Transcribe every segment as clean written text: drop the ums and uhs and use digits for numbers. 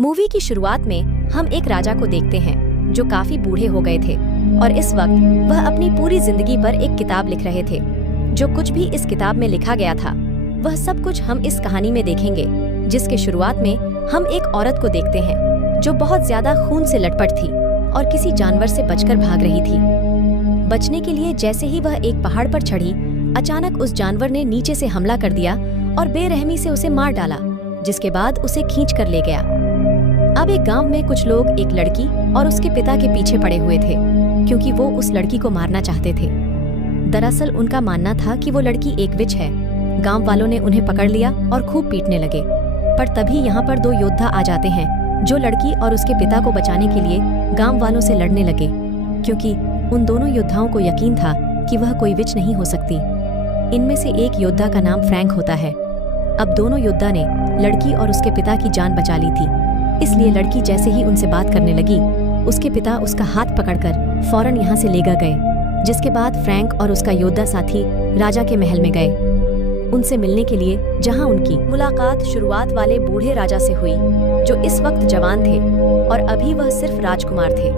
Movie की शुरुआत में हम एक राजा को देखते हैं जो काफी बूढ़े हो गए थे और इस वक्त वह अपनी पूरी जिंदगी पर एक किताब लिख रहे थे। जो कुछ भी इस किताब में लिखा गया था वह सब कुछ हम इस कहानी में देखेंगे, जिसके शुरुआत में हम एक औरत को देखते हैं जो बहुत ज्यादा खून से लटपट थी और किसी जानवर से बचकर भाग रही थी। बचने के लिए जैसे ही वह एक पहाड़ पर चढ़ी, अचानक उस जानवर ने नीचे से हमला कर दिया और बेरहमी से उसे मार डाला, जिसके बाद उसे खींच कर ले गया। अब एक गांव में कुछ लोग एक लड़की और उसके पिता के पीछे पड़े हुए थे, क्योंकि वो उस लड़की को मारना चाहते थे। दरअसल उनका मानना था कि वो लड़की एक विच है। गांव वालों ने उन्हें पकड़ लिया और खूब पीटने लगे, पर तभी यहाँ पर दो योद्धा आ जाते हैं जो लड़की और उसके पिता को बचाने के लिए गांव वालों से लड़ने लगे, क्योंकि उन दोनों योद्धाओं को यकीन था कि वह कोई विच नहीं हो सकती। इनमें से एक योद्धा का नाम फ्रैंक होता है। अब दोनों योद्धा ने लड़की और उसके पिता की जान बचा ली थी, इसलिए लड़की जैसे ही उनसे बात करने लगी, उसके पिता उसका हाथ पकड़कर फौरन यहाँ से ले गए, जिसके बाद फ्रैंक और उसका योद्धा साथी राजा के महल में गए उनसे मिलने के लिए, जहाँ उनकी मुलाकात शुरुआत वाले बूढ़े राजा से हुई जो इस वक्त जवान थे और अभी वह सिर्फ राजकुमार थे।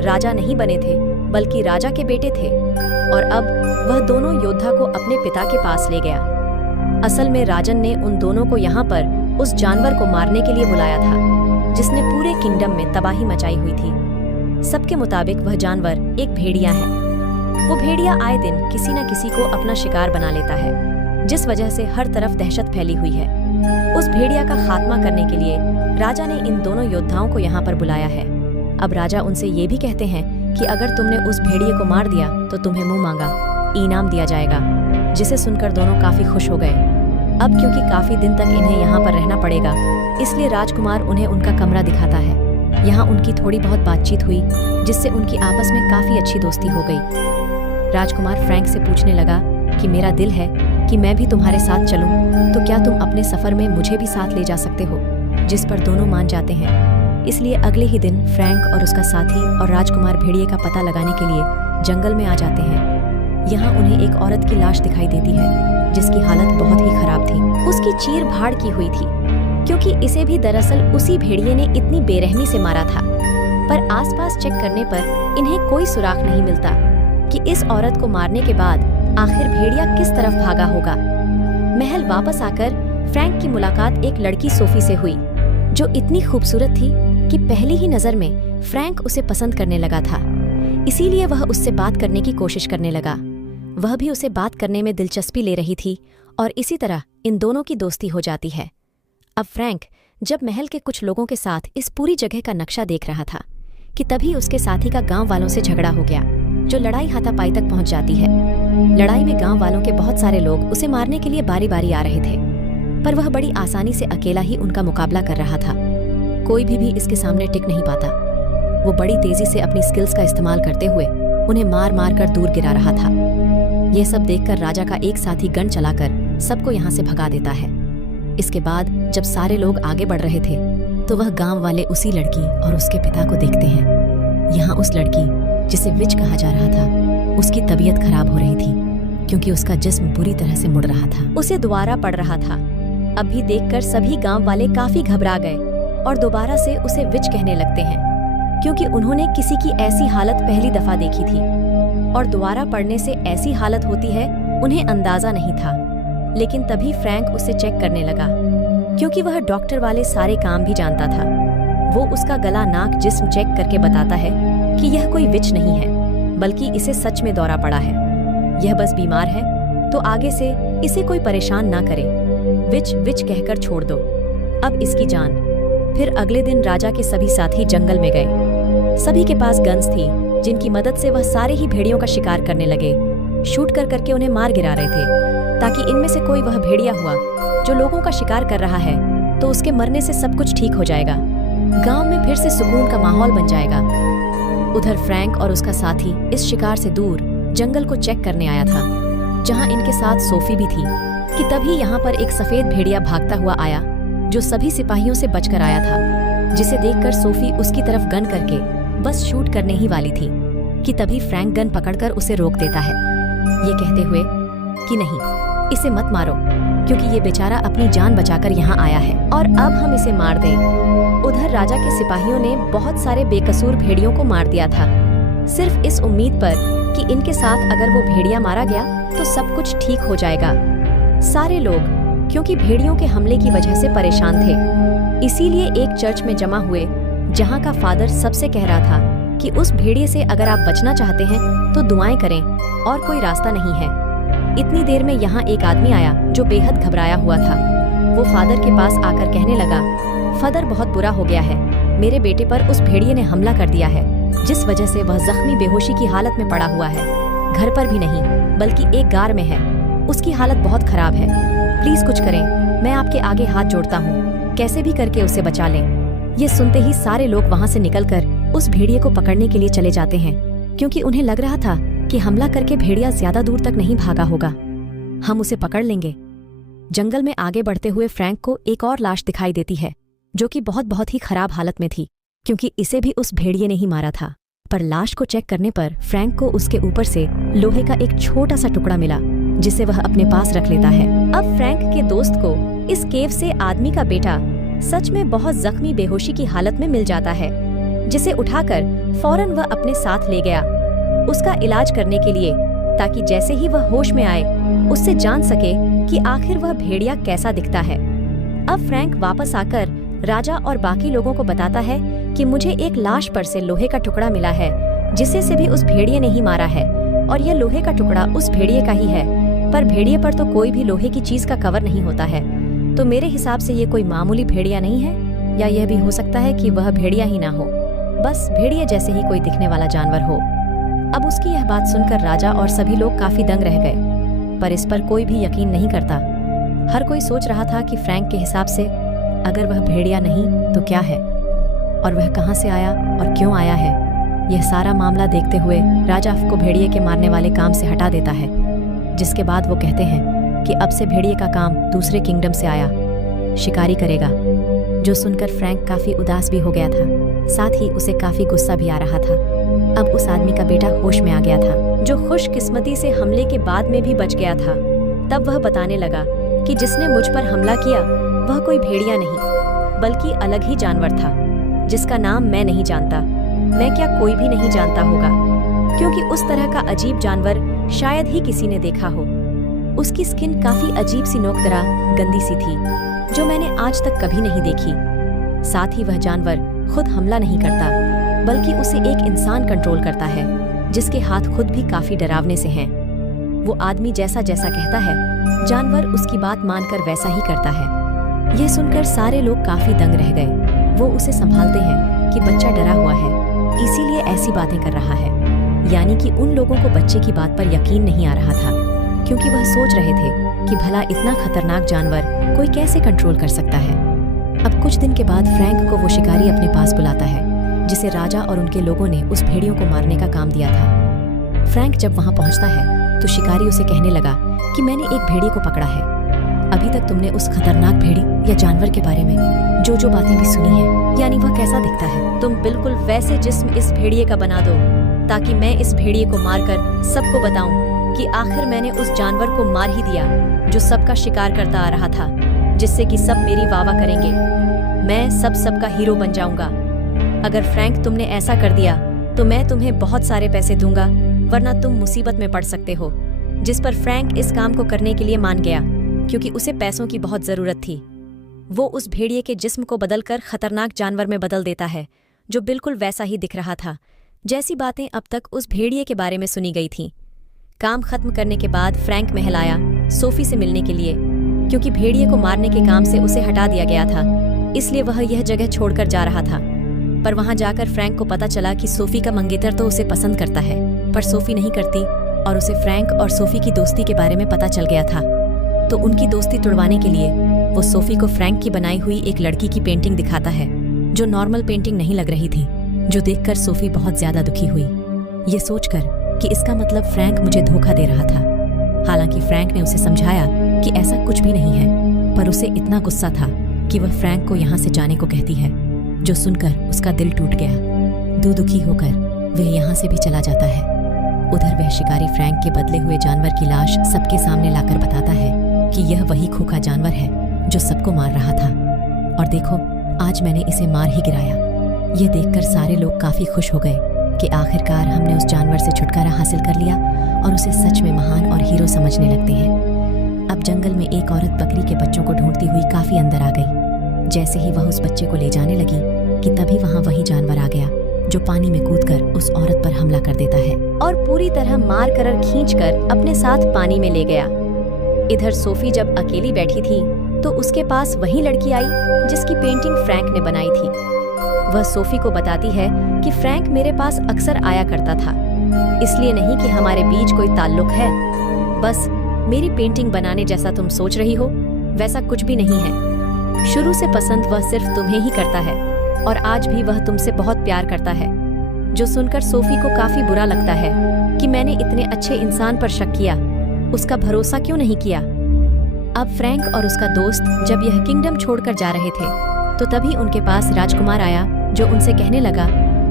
राजा नहीं बने थे बल्कि राजा के बेटे थे, और अब वह दोनों योद्धा को अपने पिता के पास ले गया। असल में राजन ने उन दोनों को यहाँ पर उस जानवर को मारने के लिए बुलाया था जिसने पूरे किंगडम में तबाही मचाई हुई थी। सबके मुताबिक वह जानवर एक भेड़िया है। वो भेड़िया आए दिन किसी न किसी को अपना शिकार बना लेता है, जिस वजह से हर तरफ दहशत फैली हुई है। उस भेड़िया का खात्मा करने के लिए राजा ने इन दोनों योद्धाओं को यहाँ पर बुलाया है। अब राजा उनसे ये भी कहते हैं कि अगर तुमने उस भेड़िए को मार दिया तो तुम्हें मुंह मांगा इनाम दिया जाएगा, जिसे सुनकर दोनों काफी खुश हो गए। अब क्योंकि काफी दिन तक इन्हें यहाँ पर रहना पड़ेगा, इसलिए राजकुमार उन्हें उनका कमरा दिखाता है। यहाँ उनकी थोड़ी बहुत बातचीत हुई, जिससे उनकी आपस में काफी अच्छी दोस्ती हो गई। राजकुमार फ्रैंक से पूछने लगा कि मेरा दिल है कि मैं भी तुम्हारे साथ चलूं, तो क्या तुम अपने सफर में मुझे भी साथ ले जा सकते हो? जिस पर दोनों मान जाते हैं। इसलिए अगले ही दिन फ्रैंक और उसका साथी और राजकुमार भेड़िए का पता लगाने के लिए जंगल में आ जाते हैं। यहाँ उन्हें एक औरत की लाश दिखाई देती है, जिसकी हालत बहुत ही खराब थी। उसकी चीर फाड़ की हुई थी, क्योंकि इसे भी दरअसल उसी भेड़िए ने इतनी बेरहमी से मारा था। पर आसपास चेक करने पर इन्हें कोई सुराग नहीं मिलता कि इस औरत को मारने के बाद आखिर भेड़िया किस तरफ भागा होगा। महल वापस आकर फ्रैंक की मुलाकात एक लड़की सोफी से हुई, जो इतनी खूबसूरत थी कि पहली ही नजर में फ्रैंक उसे पसंद करने लगा था। इसीलिए वह उससे बात करने की कोशिश करने लगा। वह भी उसे बात करने में दिलचस्पी ले रही थी और इसी तरह इन दोनों की दोस्ती हो जाती है। अब फ्रैंक जब महल के कुछ लोगों के साथ इस पूरी जगह का नक्शा देख रहा था कि तभी उसके साथी का गांव वालों से झगड़ा हो गया, जो लड़ाई हाथापाई तक पहुंच जाती है। लड़ाई में गांव वालों के बहुत सारे लोग उसे मारने के लिए बारी बारी आ रहे थे, पर वह बड़ी आसानी से अकेला ही उनका मुकाबला कर रहा था। कोई भी इसके सामने टिक नहीं पाता। वो बड़ी तेजी से अपनी स्किल्स का इस्तेमाल करते हुए उन्हें मार मार कर दूर गिरा रहा था। यह सब देखकर राजा का एक साथी गन चलाकर सबको यहाँ से भगा देता है। इसके बाद जब सारे लोग आगे बढ़ रहे थे, तो वह गांव वाले उसी लड़की और उसके पिता को देखते हैं। यहाँ उस लड़की, जिसे विच कहा जा रहा था, उसकी तबीयत खराब हो रही थी, क्योंकि उसका जिस्म बुरी तरह से मुड़ रहा था। उसे दोबारा पड़ रहा था। अब भी देखकर सभी गांव वाले काफी घबरा गए और दोबारा से उसे विच कहने लगते हैं, क्योंकि उन्होंने किसी की ऐसी हालत पहली दफा देखी थी, और दोबारा पढ़ने से ऐसी हालत होती है उन्हें अंदाजा नहीं था। लेकिन तभी फ्रैंक उसे चेक करने लगा, क्योंकि वह डॉक्टर वाले सारे काम भी जानता था। वो उसका गला, नाक, जिस्म चेक करके बताता है कि यह कोई विच नहीं है, बल्कि इसे सच में दौरा पड़ा है। यह बस बीमार है, तो आगे से इसे कोई परेशान ना करे। विच विच कहकर छोड़ दो अब इसकी जान। फिर अगले दिन राजा के सभी साथी जंगल में गए। सभी के पास गन्स थी, जिनकी मदद से वह सारे ही भेड़ियों का शिकार करने लगे। शूट कर करके उन्हें मार गिरा रहे थे, ताकि इनमें से कोई वह भेड़िया हुआ जो लोगों का शिकार कर रहा है, तो उसके मरने से सब कुछ ठीक हो जाएगा। गांव में फिर से सुकून का माहौल बन जाएगा। उधर फ्रैंक और उसका साथी इस शिकार से दूर जंगल को चेक करने आया था, जहां इनके साथ सोफी भी थी, कि तभी यहाँ पर एक सफेद भेड़िया भागता हुआ आया, जो सभी सिपाहियों से बचकर आया था। जिसे देखकर सोफी उसकी तरफ गन करके बस शूट करने ही वाली थी, कि तभी फ्रैंक गन पकड़कर उसे रोक देता है, ये कहते हुए कि नहीं, इसे मत मारो, क्योंकि ये बेचारा अपनी जान बचाकर यहाँ आया है, और अब हम इसे मार दें उधर राजा के सिपाहियों ने बहुत सारे बेकसूर भेड़ियों को मार दिया था, सिर्फ इस उम्मीद पर कि इनके साथ अगर वो भेड़िया मारा गया तो सब कुछ ठीक हो जाएगा। सारे लोग क्योंकि भेड़ियों के हमले की वजह से परेशान थे, इसीलिए एक चर्च में जमा हुए, जहाँ का फादर सबसे कह रहा था कि उस भेड़िए से अगर आप बचना चाहते हैं तो दुआएं करें और कोई रास्ता नहीं है। इतनी देर में यहाँ एक आदमी आया जो बेहद घबराया हुआ था। वो फादर के पास आकर कहने लगा, फादर बहुत बुरा हो गया है, मेरे बेटे पर उस भेड़िए ने हमला कर दिया है, जिस वजह से वह जख्मी बेहोशी की हालत में पड़ा हुआ है। घर पर भी नहीं बल्कि एक गार में है, उसकी हालत बहुत खराब है, प्लीज कुछ करें, मैं आपके आगे हाथ जोड़ता हूँ, कैसे भी करके उसे बचा लें। ये सुनते ही सारे लोग वहाँ से निकलकर उस भेड़िए को पकड़ने के लिए चले जाते हैं, क्योंकि उन्हें लग रहा था कि हमला करके भेड़िया ज्यादा दूर तक नहीं भागा होगा, हम उसे पकड़ लेंगे। जंगल में आगे बढ़ते हुए फ्रैंक को एक और लाश दिखाई देती है, जो कि बहुत ही खराब हालत में थी, क्योंकि इसे भी उस भेड़िए ने ही मारा था। पर लाश को चेक करने पर फ्रैंक को उसके ऊपर से लोहे का एक छोटा सा टुकड़ा मिला, जिसे वह अपने पास रख लेता है। अब फ्रैंक के दोस्त को इस केव से आदमी का बेटा सच में बहुत जख्मी बेहोशी की हालत में मिल जाता है, जिसे उठाकर फौरन वह अपने साथ ले गया उसका इलाज करने के लिए, ताकि जैसे ही वह होश में आए उससे जान सके कि आखिर वह भेड़िया कैसा दिखता है। अब फ्रैंक वापस आकर राजा और बाकी लोगों को बताता है कि मुझे एक लाश पर से लोहे का टुकड़ा मिला है, जिसे से भी उस भेड़िए ने ही मारा है, और यह लोहे का टुकड़ा उस भेड़िए का ही है। पर भेड़िए पर तो कोई भी लोहे की चीज का कवर नहीं होता है, तो मेरे हिसाब से ये कोई मामूली भेड़िया नहीं है, या यह भी हो सकता है कि वह भेड़िया ही ना हो, बस भेड़िए जैसे ही कोई दिखने वाला जानवर हो। अब उसकी यह बात सुनकर राजा और सभी लोग काफी दंग रह गए, पर इस पर कोई भी यकीन नहीं करता। हर कोई सोच रहा था कि फ्रैंक के हिसाब से अगर वह भेड़िया नहीं तो क्या है, और वह कहाँ से आया और क्यों आया है। यह सारा मामला देखते हुए राजा को भेड़िए के मारने वाले काम से हटा देता है, जिसके बाद वो कहते हैं कि अब से भेड़िए का काम दूसरे किंगडम से आया, शिकारी करेगा। जो सुनकर फ्रैंक काफी उदास भी हो गया था, साथ ही उसे काफी गुस्सा भी आ रहा था। अब उस आदमी का बेटा होश में आ गया था, जो खुशकिस्मती से हमले के बाद में भी बच गया था। तब वह बताने लगा कि जिसने मुझ पर हमला किया वह कोई भेड़िया नहीं बल्कि अलग ही जानवर था, जिसका नाम मैं नहीं जानता, मैं क्या कोई भी नहीं जानता होगा, क्योंकि उस तरह का अजीब जानवर शायद ही किसी ने देखा हो। उसकी स्किन काफी अजीब सी नोकदरा गंदी सी थी, जो मैंने आज तक कभी नहीं देखी। साथ ही वह जानवर खुद हमला नहीं करता, बल्कि उसे एक इंसान कंट्रोल करता है, जिसके हाथ खुद भी काफी डरावने से हैं। वो आदमी जैसा जैसा कहता है, जानवर उसकी बात मानकर वैसा ही करता है। ये सुनकर सारे लोग काफी दंग रह गए। वो उसे संभालते हैं कि बच्चा डरा हुआ है, इसीलिए ऐसी बातें कर रहा है। यानी कि उन लोगों को बच्चे की बात पर यकीन नहीं आ रहा था, क्योंकि वह सोच रहे थे कि भला इतना खतरनाक जानवर कोई कैसे कंट्रोल कर सकता है। अब कुछ दिन के बाद फ्रैंक को वो शिकारी अपने पास बुलाता है, जिसे राजा और उनके लोगों ने उस भेड़ियों को मारने का काम दिया था। फ्रैंक जब वहां पहुंचता है तो शिकारी उसे कहने लगा कि मैंने एक भेड़िए को पकड़ा है। अभी तक तुमने उस खतरनाक भेड़ी या जानवर के बारे में जो बातें भी सुनी है, यानी वह कैसा दिखता है, तुम बिल्कुल वैसे जिस्म इस भेड़िए का बना दो, ताकि मैं इस भेड़िए को मारकर सबको बताऊं कि आखिर मैंने उस जानवर को मार ही दिया जो सबका शिकार करता आ रहा था, जिससे कि सब मेरी वाह करेंगे, मैं सबका हीरो बन जाऊंगा। अगर फ्रैंक तुमने ऐसा कर दिया तो मैं तुम्हें बहुत सारे पैसे दूंगा, वरना तुम मुसीबत में पड़ सकते हो। जिस पर फ्रैंक इस काम को करने के लिए मान गया, क्योंकि उसे पैसों की बहुत जरूरत थी। वो उस भेड़िए के जिस्म को बदलकर खतरनाक जानवर में बदल देता है, जो बिल्कुल वैसा ही दिख रहा था जैसी बातें अब तक उस भेड़िए के बारे में सुनी गई थीं। काम खत्म करने के बाद फ्रैंक महल आया सोफी से मिलने के लिए, क्योंकि भेड़िए को मारने के काम से उसे हटा दिया गया था, इसलिए वह यह जगह छोड़कर जा रहा था। पर वहां जाकर फ्रैंक को पता चला कि सोफी का मंगेतर तो उसे पसंद करता है, पर सोफी नहीं करती, और उसे फ्रैंक और सोफी की दोस्ती के बारे में पता चल गया था। तो उनकी दोस्ती तुड़वाने के लिए वो सोफी को फ्रैंक की बनाई हुई एक लड़की की पेंटिंग दिखाता है, जो नॉर्मल पेंटिंग नहीं लग रही थी, जो देखकर सोफी बहुत ज्यादा दुखी हुई, ये सोचकर कि इसका मतलब फ्रैंक मुझे धोखा दे रहा था। हालांकि फ्रैंक ने उसे समझाया कि ऐसा कुछ भी नहीं है, पर उसे इतना गुस्सा था कि वह फ्रैंक को यहाँ से जाने को कहती है, जो सुनकर उसका दिल टूट गया। दुखी होकर वह यहाँ से भी चला जाता है। उधर वह शिकारी फ्रैंक के बदले हुए जानवर की लाश सबके सामने लाकर बताता है कि यह वही खोखा जानवर है जो सबको मार रहा था। और देखो, आज मैंने इसे मार ही गिराया। ये देखकर सारे लोग काफी खुश हो गए कि आखिरकार हमने उस जानवर से छुटकारा हासिल कर लिया और उसे सच में महान और हीरो समझने लगते हैं। अब जंगल में एक औरत बकरी के बच्चों को ढूंढती हुई काफी अंदर आ गई। जैसे ही वह उस बच्चे को ले जाने लगी कि तभी वहां वही जानवर आ गया जो पानी में कूदकर उस औरत पर हमला कर देता है और पूरी तरह मार कर खींचकर अपने साथ पानी में ले गया। इधर सोफी जब अकेली बैठी थी तो उसके पास वही लड़की आई जिसकी पेंटिंग फ्रैंक ने बनाई थी। वह सोफी को बताती है कि फ्रैंक मेरे पास अक्सर आया करता था, इसलिए नहीं कि हमारे बीच कोई ताल्लुक है। बस मेरी पेंटिंग बनाने जैसा तुम सोच रही हो वैसा कुछ भी नहीं है। शुरू से पसंद वह सिर्फ तुम्हें ही करता है और आज भी वह तुमसे बहुत प्यार करता है। जो सुनकर सोफी को काफी बुरा लगता है कि मैंने इतने अच्छे इंसान पर शक किया, उसका भरोसा क्यों नहीं किया। अब फ्रैंक और उसका दोस्त जब यह किंगडम छोड़कर जा रहे थे तो तभी उनके पास राजकुमार आया जो उनसे कहने लगा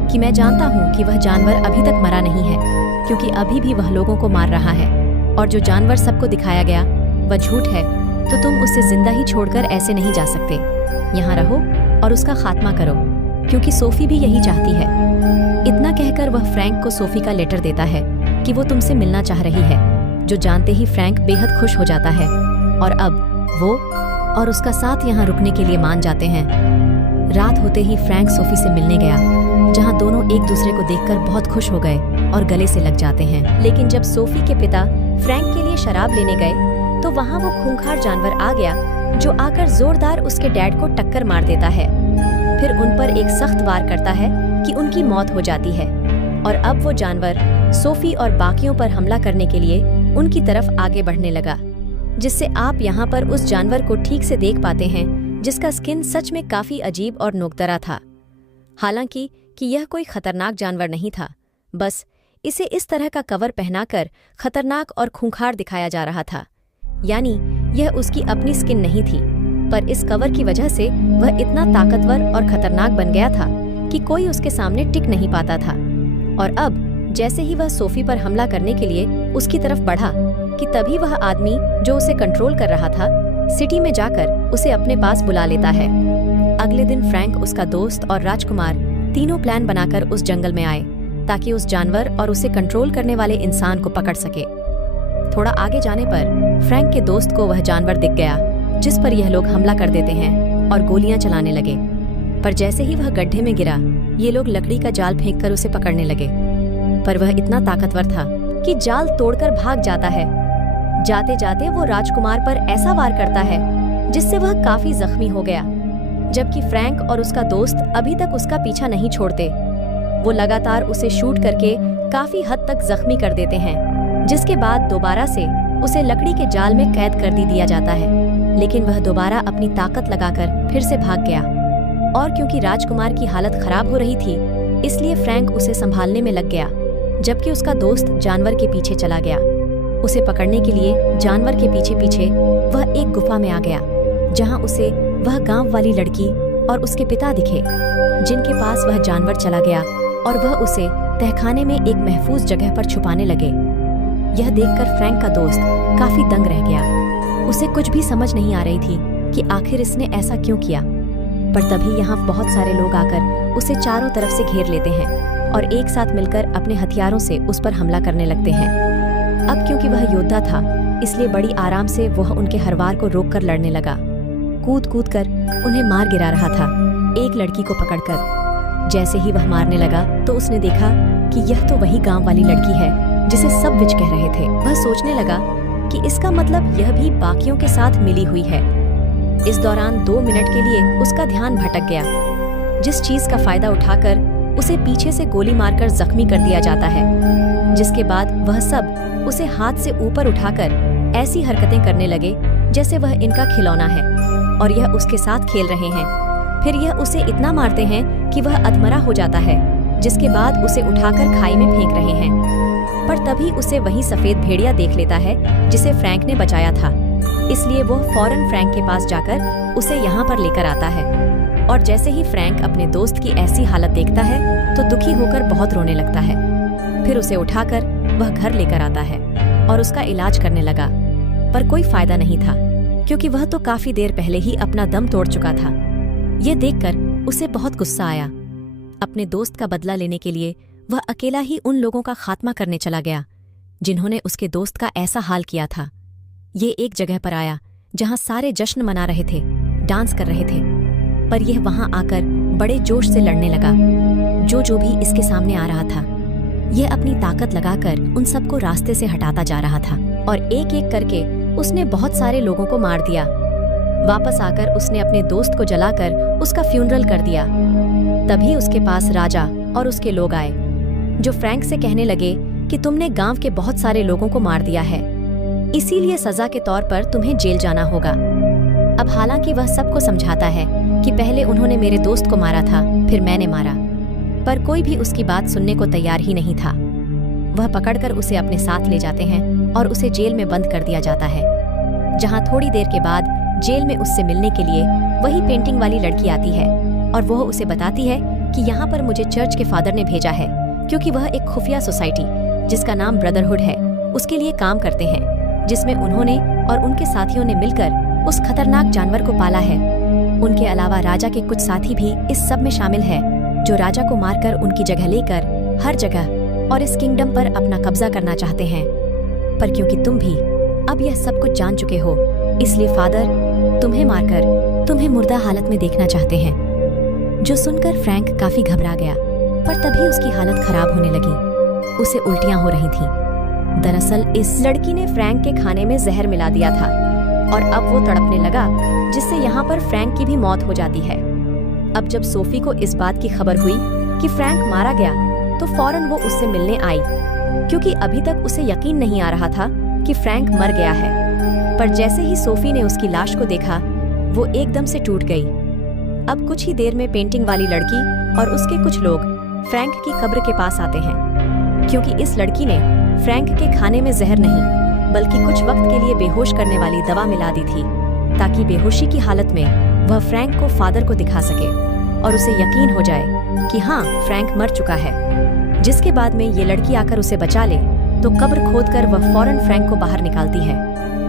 कि मैं जानता हूँ कि वह जानवर अभी तक मरा नहीं है, क्योंकि अभी भी वह लोगों को मार रहा है और जो जानवर सबको दिखाया गया वह झूठ है, तो तुम उसे जिंदा ही छोड़कर ऐसे नहीं जा सकते। यहाँ रहो और उसका खात्मा करो, क्योंकि सोफी भी यही चाहती है। इतना कहकर वह फ्रैंक को सोफी का लेटर देता है कि वो तुमसे मिलना चाह रही है, जो जानते ही फ्रैंक बेहद खुश हो जाता है और अब वो और उसका साथ यहाँ रुकने के लिए मान जाते हैं। रात होते ही फ्रैंक सोफी से मिलने गया, जहाँ दोनों एक दूसरे को देखकर बहुत खुश हो गए और गले से लग जाते हैं। लेकिन जब सोफी के पिता फ्रैंक के लिए शराब लेने गए तो वहाँ वो खूंखार जानवर आ गया जो आकर जोरदार उसके डैड को टक्कर मार देता है। फिर उन पर एक सख्त वार करता है कि उनकी मौत हो जाती है और अब वो जानवर सोफी और बाकियों पर हमला करने के लिए उनकी तरफ आगे बढ़ने लगा, जिससे आप यहाँ पर उस जानवर को ठीक से देख पाते हैं जिसका स्किन सच में काफी अजीब और नोकदरा था। हालांकि कि यह कोई खतरनाक जानवर नहीं था, बस इसे इस तरह का कवर पहनाकर खतरनाक और खूंखार दिखाया जा रहा था। यानी यह उसकी अपनी स्किन नहीं थी, पर इस कवर की वजह से वह इतना ताकतवर और खतरनाक बन गया था कि कोई उसके सामने टिक नहीं पाता था। और अब जैसे ही वह सोफी पर हमला करने के लिए उसकी तरफ बढ़ा कि तभी वह आदमी जो उसे कंट्रोल कर रहा था सिटी में जाकर उसे अपने पास बुला लेता है। अगले दिन फ्रैंक, उसका दोस्त और राजकुमार तीनों प्लान बनाकर उस जंगल में आए ताकि उस जानवर और उसे कंट्रोल करने वाले इंसान को पकड़ सके। थोड़ा आगे जाने पर फ्रैंक के दोस्त को वह जानवर दिख गया जिस पर यह लोग हमला कर देते हैं और गोलियां चलाने लगे। पर जैसे ही वह गड्ढे में गिरा, ये लोग लकड़ी का जाल फेंककर उसे पकड़ने लगे, पर वह इतना ताकतवर था कि जाल तोड़कर भाग जाता है। जाते जाते वो राजकुमार पर ऐसा वार करता है जिससे वह काफी जख्मी हो गया, जबकि फ्रैंक और उसका दोस्त अभी तक उसका पीछा नहीं छोड़ते। वो लगातार उसे शूट करके काफी हद तक जख्मी कर देते हैं, जिसके बाद दोबारा से उसे लकड़ी के जाल में कैद कर दिया जाता है। लेकिन वह दोबारा अपनी ताकत लगाकर फिर से भाग गया, और क्योंकि राजकुमार की हालत खराब हो रही थी इसलिए फ्रैंक उसे संभालने में लग गया, जबकि उसका दोस्त जानवर के पीछे चला गया। उसे पकड़ने के लिए जानवर के पीछे पीछे वह एक गुफा में आ गया, जहां उसे वह गांव वाली लड़की और उसके पिता दिखे, जिनके पास वह जानवर चला गया और वह उसे तहखाने में एक महफूज जगह पर छुपाने लगे। यह देखकर फ्रैंक का दोस्त काफी दंग रह गया। उसे कुछ भी समझ नहीं आ रही थी कि आखिर इसने ऐसा क्यों किया। पर तभी यहाँ बहुत सारे लोग आकर उसे चारों तरफ से घेर लेते हैं और एक साथ मिलकर अपने हथियारों से उस पर हमला करने लगते हैं। अब क्योंकि वह योद्धा था इसलिए बड़ी आराम से वह उनके हर वार को रोककर लड़ने लगा, कूद कूद कर उन्हें मार गिरा रहा था, एक लड़की को पकड़कर। जैसे ही वह मारने लगा तो उसने देखा कि यह तो वही गांव वाली लड़की है जिसे सब विच कह रहे थे। वह सोचने लगा कि इसका मतलब यह भी बाकियों के साथ मिली हुई है। इस दौरान 2 मिनट के लिए उसका ध्यान भटक गया, जिस चीज का फायदा उठाकर उसे पीछे से गोली मारकर जख्मी कर दिया जाता है, जिसके बाद वह सब उसे हाथ से ऊपर उठाकर ऐसी हरकतें करने लगे जैसे वह इनका खिलौना है और यह उसके साथ खेल रहे हैं। फिर यह उसे इतना मारते हैं कि वह अधमरा हो जाता है, जिसके बाद उसे उठाकर खाई में फेंक रहे हैं। पर तभी उसे वही सफेद भेड़िया देख लेता है जिसे फ्रैंक ने बचाया था, इसलिए वह फौरन फ्रैंक के पास जाकर उसे यहाँ पर लेकर आता है। और जैसे ही फ्रैंक अपने दोस्त की ऐसी हालत देखता है तो दुखी होकर बहुत रोने लगता है। फिर उसे उठाकर वह घर लेकर आता है और उसका इलाज करने लगा, पर कोई फायदा नहीं था, क्योंकि वह तो काफी देर पहले ही अपना दम तोड़ चुका था। ये देखकर उसे बहुत गुस्सा आया। अपने दोस्त का बदला लेने के लिए वह अकेला ही उन लोगों का खात्मा करने चला गया जिन्होंने उसके दोस्त का ऐसा हाल किया था। ये एक जगह पर आया जहां सारे जश्न मना रहे थे, डांस कर रहे थे, पर यह वहां आकर बड़े जोश से लड़ने लगा। जो भी इसके सामने आ रहा था, यह अपनी ताकत लगाकर उन सबको रास्ते से हटाता जा रहा था और एक एक करके उसने बहुत सारे लोगों को मार दिया। वापस आकर उसने अपने दोस्त को जलाकर उसका फ्यूनरल कर दिया। तभी उसके पास राजा और उसके लोग आए, जो फ्रैंक से कहने लगे कि तुमने गांव के बहुत सारे लोगों को मार दिया है, इसीलिए सजा के तौर पर तुम्हें जेल जाना होगा। अब हालांकि वह सबको समझाता है कि पहले उन्होंने मेरे दोस्त को मारा था, फिर मैंने मारा, पर कोई भी उसकी बात सुनने को तैयार ही नहीं था। वह पकड़कर उसे अपने साथ ले जाते हैं और उसे जेल में बंद कर दिया जाता है, जहां थोड़ी देर के बाद जेल में उससे मिलने के लिए वही पेंटिंग वाली लड़की आती है और वह उसे बताती है कि यहाँ पर मुझे चर्च के फादर ने भेजा है, क्योंकि वह एक खुफिया सोसाइटी जिसका नाम ब्रदरहुड है उसके लिए काम करते हैं, जिसमें उन्होंने और उनके साथियों ने मिलकर उस खतरनाक जानवर को पाला है। उनके अलावा राजा के कुछ साथी भी इस सब में शामिल है, जो राजा को मारकर उनकी जगह लेकर हर जगह और इस किंगडम पर अपना कब्जा करना चाहते हैं। पर क्योंकि तुम भी अब यह सब कुछ जान चुके हो, इसलिए फादर तुम्हें मारकर तुम्हें मुर्दा हालत में देखना चाहते हैं। जो सुनकर फ्रैंक काफी घबरा गया, पर तभी उसकी हालत खराब होने लगी। उसे उल्टियां हो रही थीं। दरअसल इस लड़की ने फ्रैंक के खाने में जहर मिला दिया था और अब वो तड़पने लगा, जिससे यहाँ पर फ्रैंक की भी मौत हो जाती है। अब जब सोफी को इस बात की खबर हुई कि फ्रैंक मारा गया, तो फौरन वो उससे मिलने आई, क्योंकि अभी तक उसे यकीन नहीं आ रहा था कि फ्रैंक मर गया है। पर जैसे ही सोफी ने उसकी लाश को देखा, वो एकदम से टूट गई। अब कुछ ही देर में पेंटिंग वाली लड़की और उसके कुछ लोग फ्रैंक की कब्र के पास आते हैं, क्योंकि इस लड़की ने फ्रैंक के खाने में जहर नहीं बल्कि कुछ वक्त के लिए बेहोश करने वाली दवा मिला दी थी, ताकि बेहोशी की हालत में वह फ्रैंक को फादर को दिखा सके और उसे यकीन हो जाए कि हाँ, फ्रैंक मर चुका है। जिसके बाद में ये लड़की आकर उसे बचा ले, तो कब्र खोदकर वह फौरन फ्रैंक को बाहर निकालती है।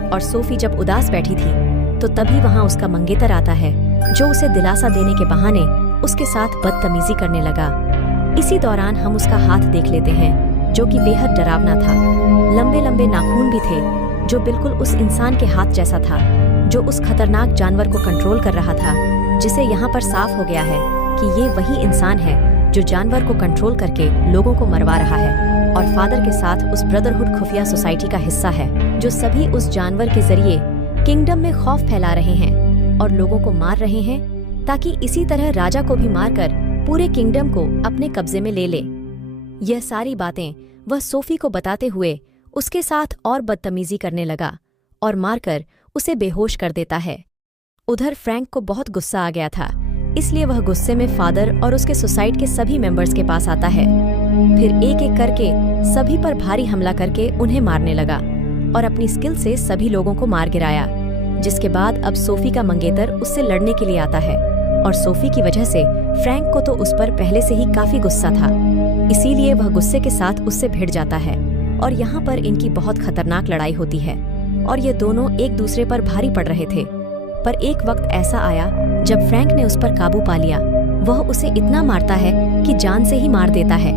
और सोफी जब उदास बैठी थी, तो तभी वहाँ उसका मंगेतर आता है, जो उसे दिलासा देने के बहाने उसके साथ बदतमीजी करने लगा। इसी दौरान हम उसका हाथ देख लेते हैं, जो कि बेहद डरावना था। लंबे लंबे नाखून भी थे, जो बिल्कुल उस इंसान के हाथ जैसा था, जो उस खतरनाक जानवर को कंट्रोल कर रहा था, जिसे यहाँ पर साफ हो गया है कि ये वही इंसान है जो जानवर को कंट्रोल करके लोगों को मरवा रहा है और फादर के साथ उस ब्रदरहुड खुफिया सोसाइटी का हिस्सा है, जो सभी उस जानवर के जरिए किंगडम में खौफ फैला रहे हैं और लोगों को मार रहे हैं, ताकि इसी तरह राजा को भी मारकर पूरे किंगडम को अपने कब्जे में ले ले। यह सारी बातें वह सोफी को बताते हुए उसके साथ और बदतमीजी करने लगा और मारकर उसे बेहोश कर देता है। उधर फ्रैंक को बहुत गुस्सा आ गया था, इसलिए वह गुस्से में फादर और उसके सोसाइटी के सभी मेंबर्स के पास आता है। फिर एक एक करके सभी पर भारी हमला करके उन्हें मारने लगा और अपनी स्किल से सभी लोगों को मार गिराया। जिसके बाद अब सोफी का मंगेतर उससे लड़ने के लिए आता है और सोफी की वजह से फ्रैंक को तो उस पर पहले से ही काफी गुस्सा था, इसीलिए वह गुस्से के साथ उससे भिड़ जाता है और यहाँ पर इनकी बहुत खतरनाक लड़ाई होती है और ये दोनों एक दूसरे पर भारी पड़ रहे थे। पर एक वक्त ऐसा आया जब फ्रैंक ने उस पर काबू पा लिया। वह उसे इतना मारता है कि जान से ही मार देता है।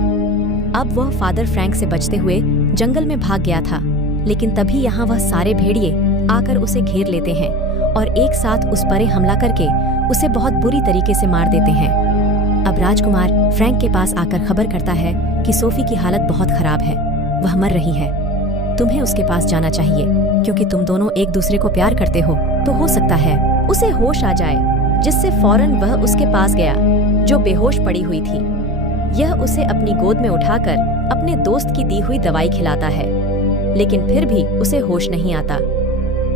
अब वह फादर फ्रैंक से बचते हुए जंगल में भाग गया था, लेकिन तभी यहाँ वह सारे भेड़िए आकर उसे घेर लेते हैं और एक साथ उस पर हमला करके उसे बहुत बुरी तरीके से मार देते हैं। अब राजकुमार फ्रैंक के पास आकर खबर करता है कि सोफी की हालत बहुत खराब है, वह मर रही है। तुम्हें उसके पास जाना चाहिए, क्योंकि तुम दोनों एक दूसरे को प्यार करते हो, तो हो सकता है उसे होश आ जाए। जिससे फौरन वह उसके पास गया, जो बेहोश पड़ी हुई थी। यह उसे अपनी गोद में उठाकर अपने दोस्त की दी हुई दवाई खिलाता है, लेकिन फिर भी उसे होश नहीं आता।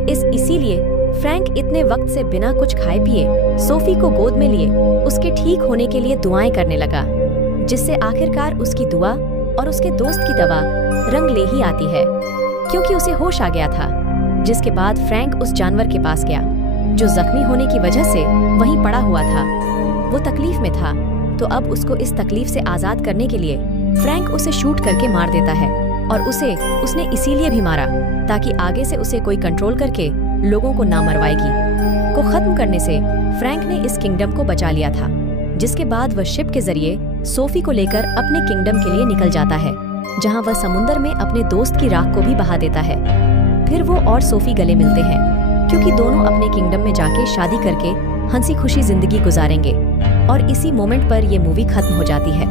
इसीलिए फ्रैंक इतने वक्त से बिना कुछ खाए पिए सोफी को गोद में लिए उसके ठीक होने के लिए दुआएं करने लगा, जिससे आखिरकार उसकी दुआ और उसके दोस्त की दवा रंग ले ही आती है, क्योंकि उसे होश आ गया था। जिसके बाद फ्रैंक उस जानवर के पास गया, जो जख्मी होने की वजह से वहीं पड़ा हुआ था। वो तकलीफ में था, तो अब उसको इस तकलीफ से आजाद करने के लिए फ्रैंक उसे शूट करके मार देता है और उसने इसीलिए भी मारा ताकि आगे से उसे कोई कंट्रोल करके लोगों को ना मरवाएगी। को खत्म करने से फ्रैंक ने इस किंगडम को बचा लिया था, जिसके बाद वह शिप के जरिए सोफी को लेकर अपने किंगडम के लिए निकल जाता है, जहां वह समुंदर में अपने दोस्त की राख को भी बहा देता है। फिर वो और सोफी गले मिलते हैं, क्योंकि दोनों अपने किंगडम में जाके शादी करके हंसी खुशी जिंदगी गुजारेंगे। और इसी मोमेंट पर ये मूवी खत्म हो जाती है।